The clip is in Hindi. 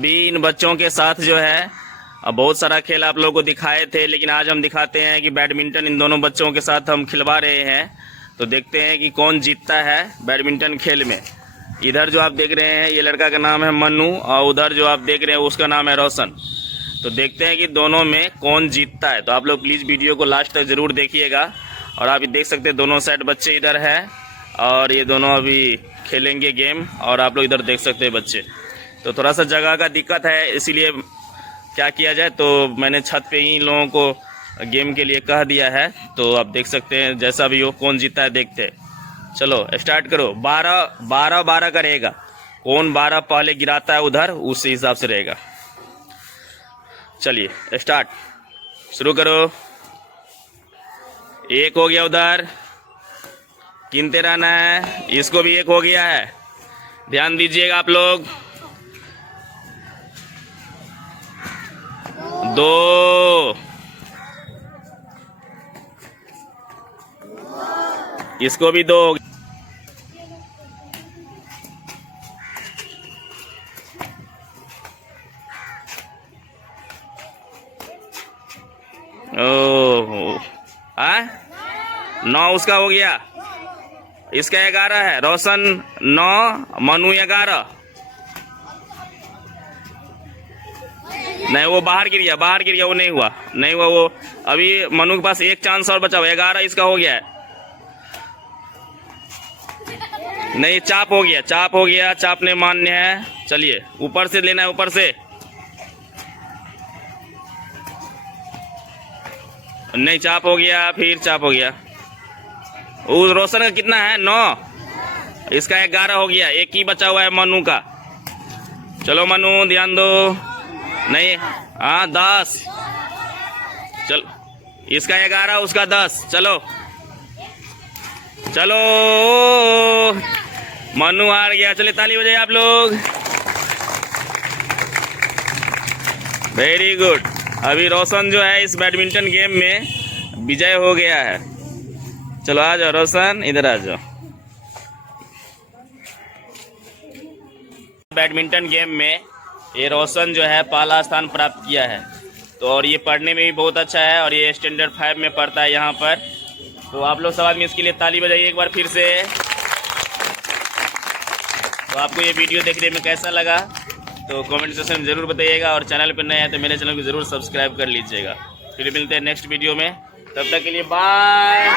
अभी इन बच्चों के साथ जो है अब बहुत सारा खेल आप लोगों को दिखाए थे, लेकिन आज हम दिखाते हैं कि बैडमिंटन इन दोनों बच्चों के साथ हम खिलवा रहे हैं। तो देखते हैं कि कौन जीतता है बैडमिंटन खेल में। इधर जो आप देख रहे हैं ये लड़का का नाम है मनु और उधर जो आप देख रहे हैं उसका नाम है रोशन। तो देखते हैं कि दोनों में कौन जीतता है। तो आप लोग प्लीज़ वीडियो को लास्ट तक ज़रूर देखिएगा। और आप देख सकते हैं दोनों साइड बच्चे इधर है और ये दोनों अभी खेलेंगे गेम। और आप लोग इधर देख सकते हैं बच्चे। तो थोड़ा सा जगह का दिक्कत है, इसीलिए क्या किया जाए, तो मैंने छत पे ही इन लोगों को गेम के लिए कह दिया है। तो आप देख सकते हैं जैसा भी हो, कौन जीता है देखते हैं। चलो स्टार्ट करो। 12 का रहेगा, कौन 12 पहले गिराता है उधर उस हिसाब से रहेगा। चलिए स्टार्ट, शुरू करो। एक हो गया उधर, गिनते रहना है। इसको भी एक हो गया है, ध्यान दीजिएगा आप लोग। 2, इसको भी 2। ओह 9 उसका हो गया। इसका 11 है, रोशन 9, मनु 11। नहीं वो बाहर गिर गया, वो नहीं हुआ वो। अभी मनु के पास एक चांस और बचा हुआ। 11 इसका हो गया है। नहीं चाप हो गया, चाप ने मान्य है। चलिए ऊपर से लेना है, ऊपर से नहीं। चाप हो गया, फिर चाप हो गया। उस रोशन का कितना है? 9, इसका 11 हो गया। एक ही बचा हुआ है मनु का। चलो मनु ध्यान दो। नहीं 10। चलो इसका 11, उसका 10। चलो मनु हार गया। चलिए ताली बजाइए आप लोग। Very good. अभी रोशन जो है इस बैडमिंटन गेम में विजय हो गया है। चलो आ जाओ रोशन, इधर आ जाओ। बैडमिंटन गेम में ये रोशन जो है पहला स्थान प्राप्त किया है। तो और ये पढ़ने में भी बहुत अच्छा है और ये स्टैंडर्ड 5 में पढ़ता है यहाँ पर। तो आप लोग सब आदमी इसके लिए ताली बजाइए एक बार फिर से। तो आपको ये वीडियो देखने में कैसा लगा तो कमेंट सेक्शन में ज़रूर बताइएगा। और चैनल पर नए हैं तो मेरे चैनल को ज़रूर सब्सक्राइब कर लीजिएगा। फिर मिलते हैं नेक्स्ट वीडियो में, तब तक के लिए बाय।